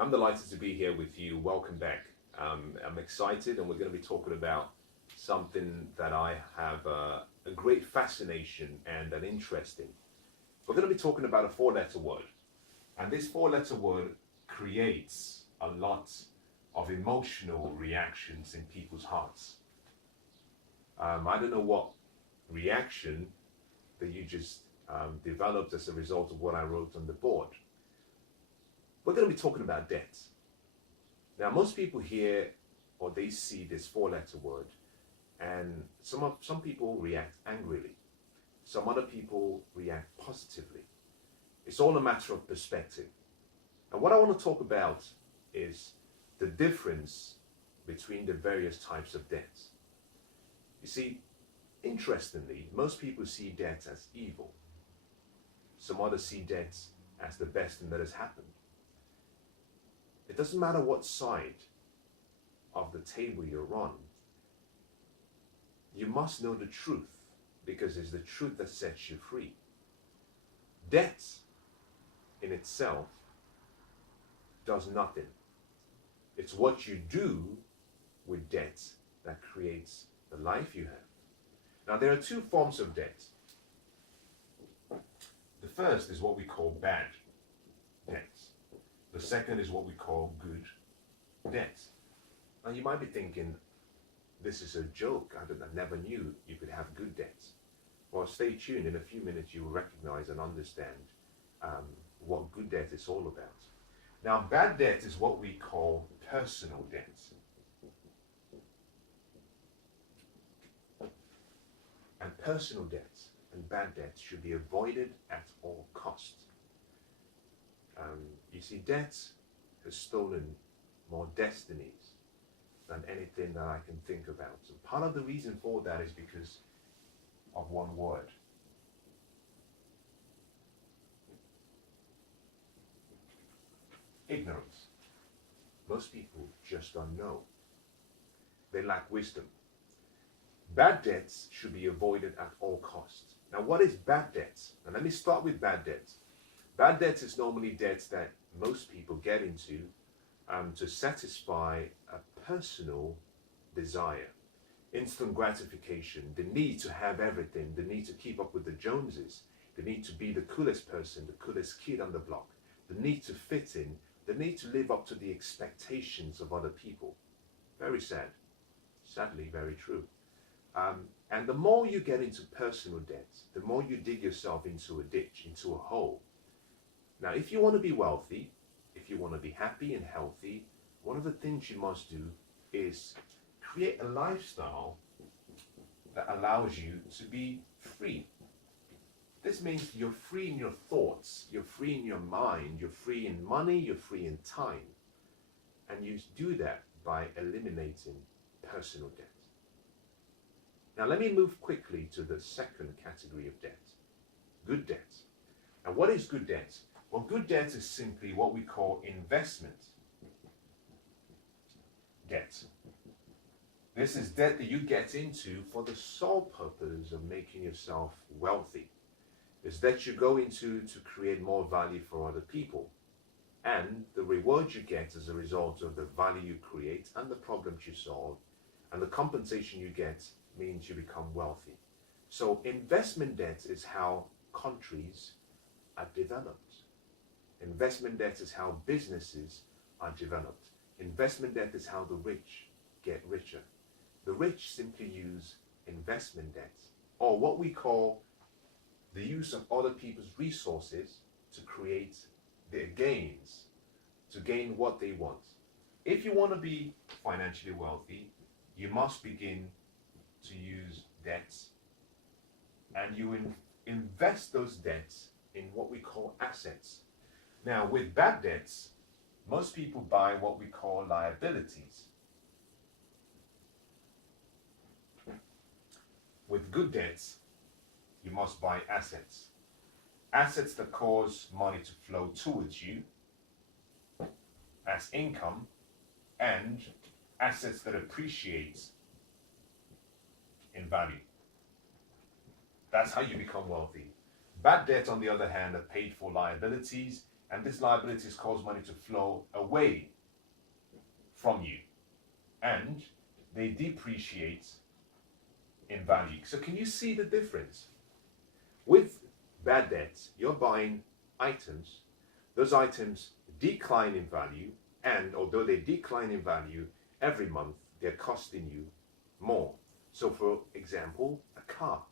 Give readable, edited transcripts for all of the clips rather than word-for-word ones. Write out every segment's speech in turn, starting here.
I'm delighted to be here with you. Welcome back. I'm excited, and we're going to be talking about something that I have a great fascination and an interest in. We're going to be talking about a four-letter word, and this four-letter word creates a lot of emotional reactions in people's hearts. I don't know what reaction that you just developed as a result of what I wrote on the board. We're going to be talking about debt. Now, most people hear or they see this four-letter word, and some people react angrily. Some other people react positively. It's all a matter of perspective. And what I want to talk about is the difference between the various types of debts. You see, interestingly, most people see debt as evil. Some others see debt as the best thing that has happened. It doesn't matter what side of the table you're on, you must know the truth, because it's the truth that sets you free. Debt in itself does nothing. It's what you do with debt that creates the life you have. Now, there are two forms of debt. The first is what we call bad debts. The second is what we call good debt. Now, you might be thinking, this is a joke. I never knew you could have good debts. Well, stay tuned. In a few minutes, you will recognize and understand what good debt is all about. Now, bad debt is what we call personal debt. And personal debts and bad debts should be avoided at all costs. You see, debt has stolen more destinies than anything that I can think about. And part of the reason for that is because of one word. Ignorance. Most people just don't know. They lack wisdom. Bad debts should be avoided at all costs. Now, what is bad debts? And let me start with bad debts. Bad debts is normally debts that most people get into to satisfy a personal desire. Instant gratification, the need to have everything, the need to keep up with the Joneses, the need to be the coolest person, the coolest kid on the block, the need to fit in, the need to live up to the expectations of other people. Very sad. Sadly, very true. And the more you get into personal debt, the more you dig yourself into a ditch, into a hole. Now, if you want to be wealthy, if you want to be happy and healthy, one of the things you must do is create a lifestyle that allows you to be free. This means you're free in your thoughts, you're free in your mind, you're free in money, you're free in time. And you do that by eliminating personal debt. Now, let me move quickly to the second category of debt, good debt. And what is good debt? Well, good debt is simply what we call investment debt. This is debt that you get into for the sole purpose of making yourself wealthy. It's debt you go into to create more value for other people. And the reward you get as a result of the value you create and the problems you solve and the compensation you get means you become wealthy. So investment debt is how countries are developed. Investment debt is how businesses are developed. Investment debt is how the rich get richer. The rich simply use investment debt, or what we call the use of other people's resources to create their gains, to gain what they want. If you want to be financially wealthy, you must begin to use debts, and you invest those debts in what we call assets. Now, with bad debts, most people buy what we call liabilities. With good debts, you must buy assets. Assets that cause money to flow towards you as income, and assets that appreciate in value. That's how you become wealthy. Bad debt, on the other hand, are paid for liabilities, And these liabilities cause money to flow away from you. And they depreciate in value. So can you see the difference? With bad debts, you're buying items. Those items decline in value, and although they decline in value every month, they're costing you more. So for example, a car.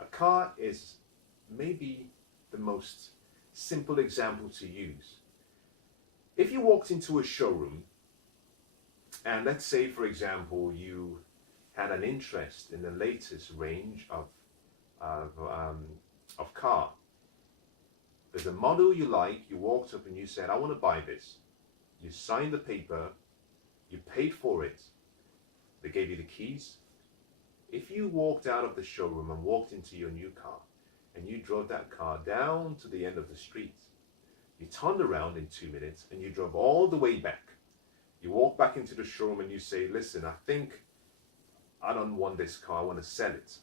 A car is maybe the most simple example to use. If you walked into a showroom, and let's say, for example, you had an interest in the latest range of car. There's a model you like, you walked up and you said, I want to buy this. You signed the paper, you paid for it, they gave you the keys. If you walked out of the showroom and walked into your new car, and you drove that car down to the end of the street, you turned around in 2 minutes and you drove all the way back. You walk back into the showroom and you say, listen, I think I don't want this car, I want to sell it.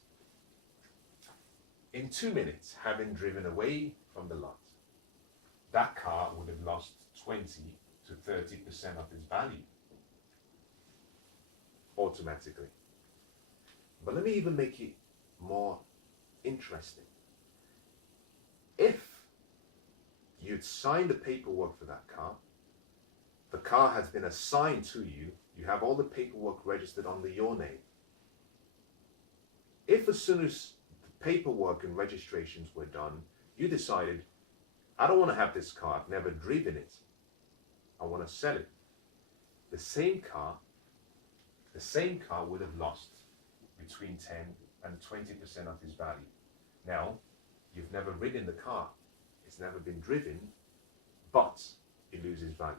In 2 minutes, having driven away from the lot, that car would have lost 20 to 30% of its value automatically. But let me even make it more interesting. If you'd signed the paperwork for that car, the car has been assigned to you, you have all the paperwork registered under your name. If as soon as the paperwork and registrations were done, you decided, I don't want to have this car, I've never driven it, I want to sell it. The same car would have lost between 10 and 20% of its value. Now, you've never ridden the car, it's never been driven, but it loses value.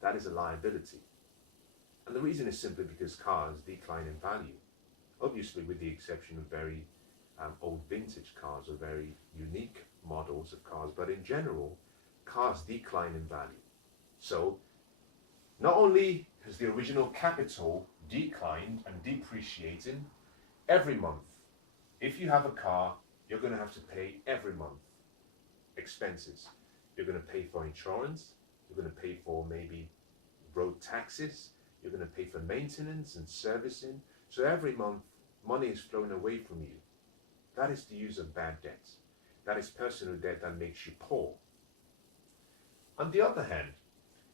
That is a liability. And the reason is simply because cars decline in value. Obviously, with the exception of very old vintage cars or very unique models of cars, but in general, cars decline in value. So, not only has the original capital declined and depreciating every month, if you have a car, you're going to have to pay every month expenses. You're going to pay for insurance, you're going to pay for maybe road taxes, you're going to pay for maintenance and servicing. So every month, money is flowing away from you. That is the use of bad debt. That is personal debt that makes you poor. On the other hand,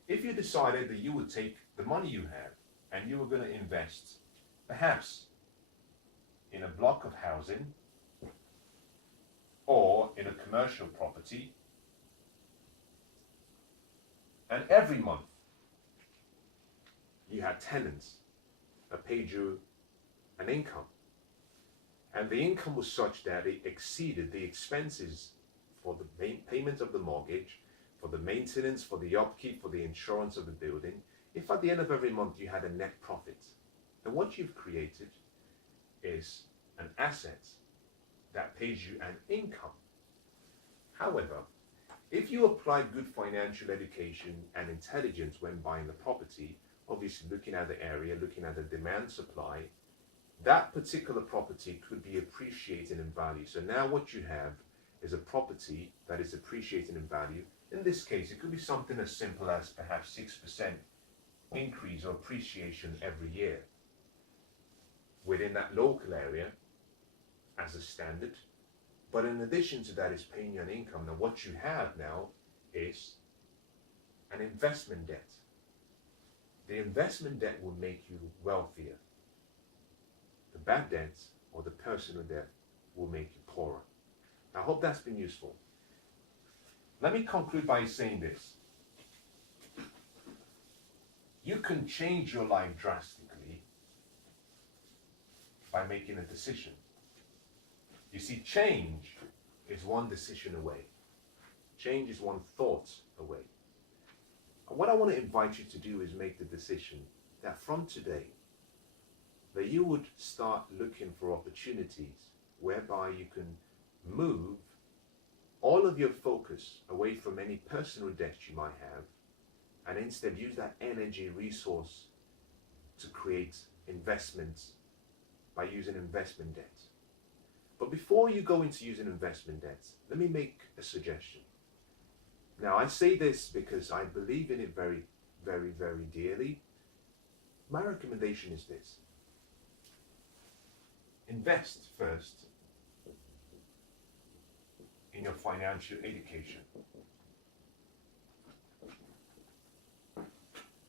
if you decided that you would take the money you have and you were going to invest perhaps in a block of housing or in a commercial property, and every month you had tenants that paid you an income, and the income was such that it exceeded the expenses for the payment of the mortgage, for the maintenance, for the upkeep, for the insurance of the building. If at the end of every month you had a net profit, then what you've created is an asset that pays you an income. However, if you apply good financial education and intelligence when buying the property, obviously looking at the area, looking at the demand supply, that particular property could be appreciating in value. So now what you have is a property that is appreciating in value. In this case, it could be something as simple as perhaps 6% increase or appreciation every year within that local area as a standard. But in addition to that, it's paying you an income. Now what you have now is an investment debt. The investment debt will make you wealthier. The bad debt or the personal debt will make you poorer. I hope that's been useful. Let me conclude by saying this. You can change your life drastically by making a decision. You see, change is one decision away. Change is one thought away. And what I want to invite you to do is make the decision that from today, that you would start looking for opportunities whereby you can move all of your focus away from any personal debt you might have, and instead use that energy resource to create investments by using investment debt. But before you go into using investment debts, let me make a suggestion. Now, I say this because I believe in it very, very, very dearly. My recommendation is this: invest first in your financial education.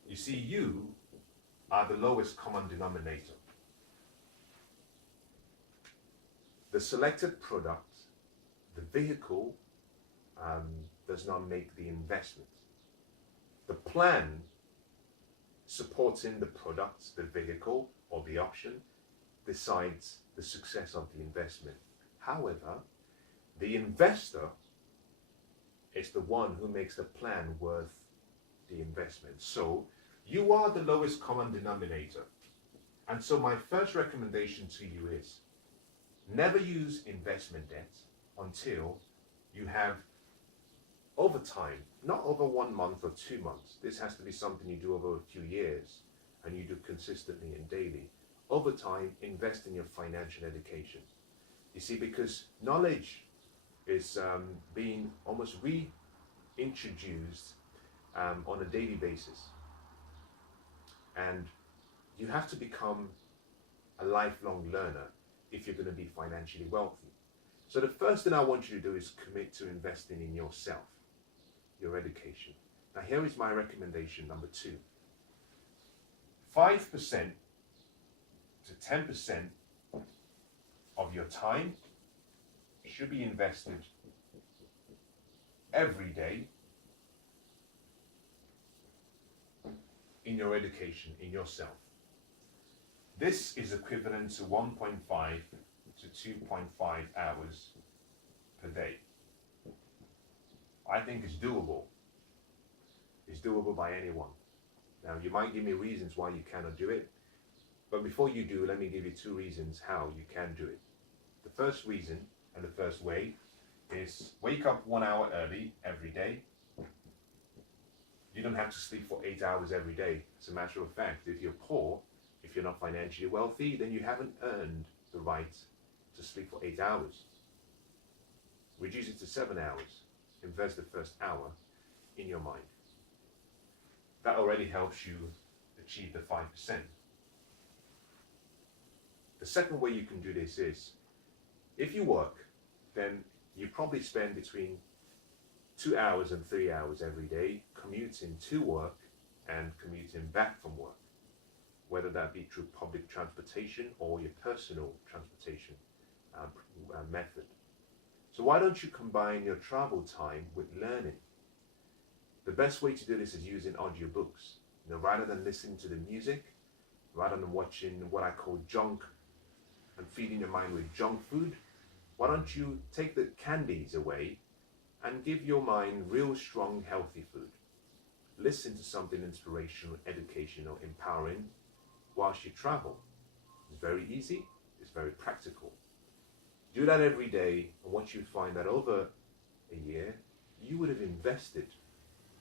You see, you are the lowest common denominator. The selected product, the vehicle, does not make the investment. The plan supporting the product, the vehicle, or the option decides the success of the investment. However, the investor is the one who makes the plan worth the investment. So you are the lowest common denominator. And so my first recommendation to you is never use investment debt until you have, over time, not over 1 month or 2 months. This has to be something you do over a few years and you do consistently and daily. Over time, invest in your financial education. You see, because knowledge is being almost reintroduced on a daily basis. And you have to become a lifelong learner if you're going to be financially wealthy. So the first thing I want you to do is commit to investing in yourself, your education. Now here is my recommendation number 2. 5% to 10% of your time should be invested every day in your education, in yourself. This is equivalent to 1.5 to 2.5 hours per day. I think it's doable. It's doable by anyone. Now, you might give me reasons why you cannot do it, but before you do, let me give you 2 reasons how you can do it. The first reason and the first way is wake up 1 hour early every day. You don't have to sleep for 8 hours every day. As a matter of fact, if you're poor, if you're not financially wealthy, then you haven't earned the right to sleep for 8 hours. Reduce it to 7 hours. Invest the first hour in your mind. That already helps you achieve the 5%. The second way you can do this is, if you work, then you probably spend between 2 hours and 3 hours every day commuting to work and commuting back from work, whether that be through public transportation or your personal transportation method. So why don't you combine your travel time with learning? The best way to do this is using audiobooks. Rather than listening to the music, rather than watching what I call junk and feeding your mind with junk food, why don't you take the candies away and give your mind real, strong, healthy food? Listen to something inspirational, educational, empowering whilst you travel. It's very easy, it's very practical. Do that every day, and what you find that over a year, you would have invested,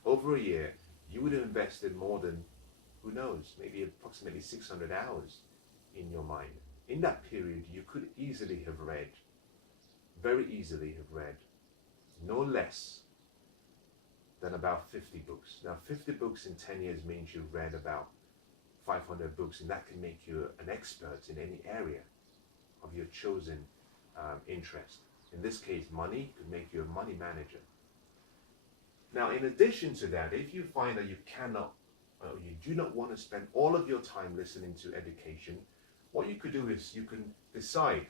over a year, you would have invested more than, who knows, maybe approximately 600 hours in your mind. In that period, you could easily have read, very easily have read, no less than about 50 books. Now, 50 books in 10 years means you've read about 500 books, and that can make you an expert in any area of your chosen interest. In this case, money could make you a money manager. Now, in addition to that, if you find that you cannot, you do not want to spend all of your time listening to education, what you could do is you can decide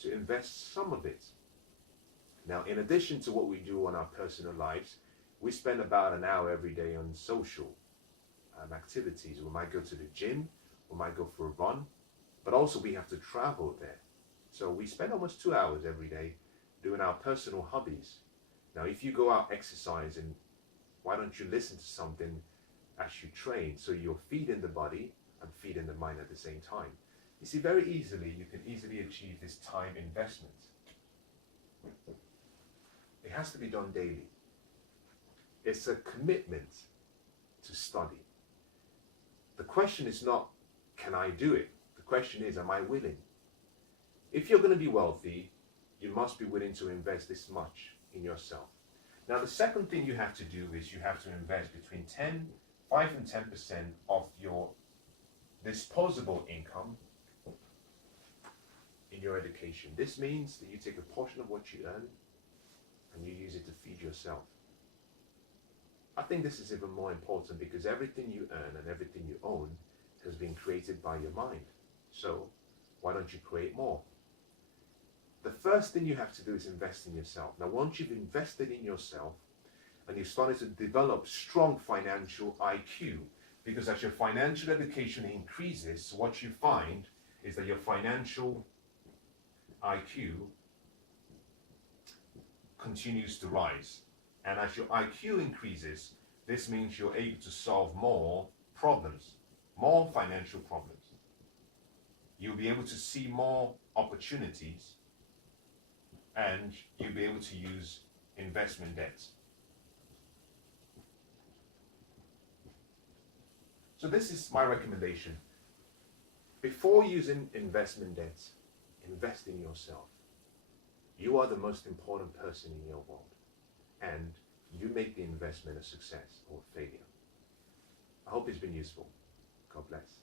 to invest some of it. Now, in addition to what we do on our personal lives, we spend about an hour every day on social activities. We might go to the gym, we might go for a run, but also we have to travel there. So we spend almost 2 hours every day doing our personal hobbies. Now, if you go out exercising, why don't you listen to something as you train, so you're feeding the body and feeding the mind at the same time? You see, very easily, you can easily achieve this time investment. It has to be done daily. It's a commitment to study. The question is not, can I do it? The question is, am I willing? If you're going to be wealthy, you must be willing to invest this much in yourself. Now, the second thing you have to do is you have to invest between 5 and 10% of your disposable income in your education. This means that you take a portion of what you earn and you use it to feed yourself. I think this is even more important because everything you earn and everything you own has been created by your mind. So why don't you create more? The first thing you have to do is invest in yourself. Now, once you've invested in yourself and you've started to develop strong financial IQ, because as your financial education increases, what you find is that your financial IQ continues to rise. And as your IQ increases, this means you're able to solve more problems, more financial problems. You'll be able to see more opportunities, and you'll be able to use investment debts. So this is my recommendation. Before using investment debts, invest in yourself. You are the most important person in your world, and you make the investment a success or a failure. I hope it's been useful. God bless.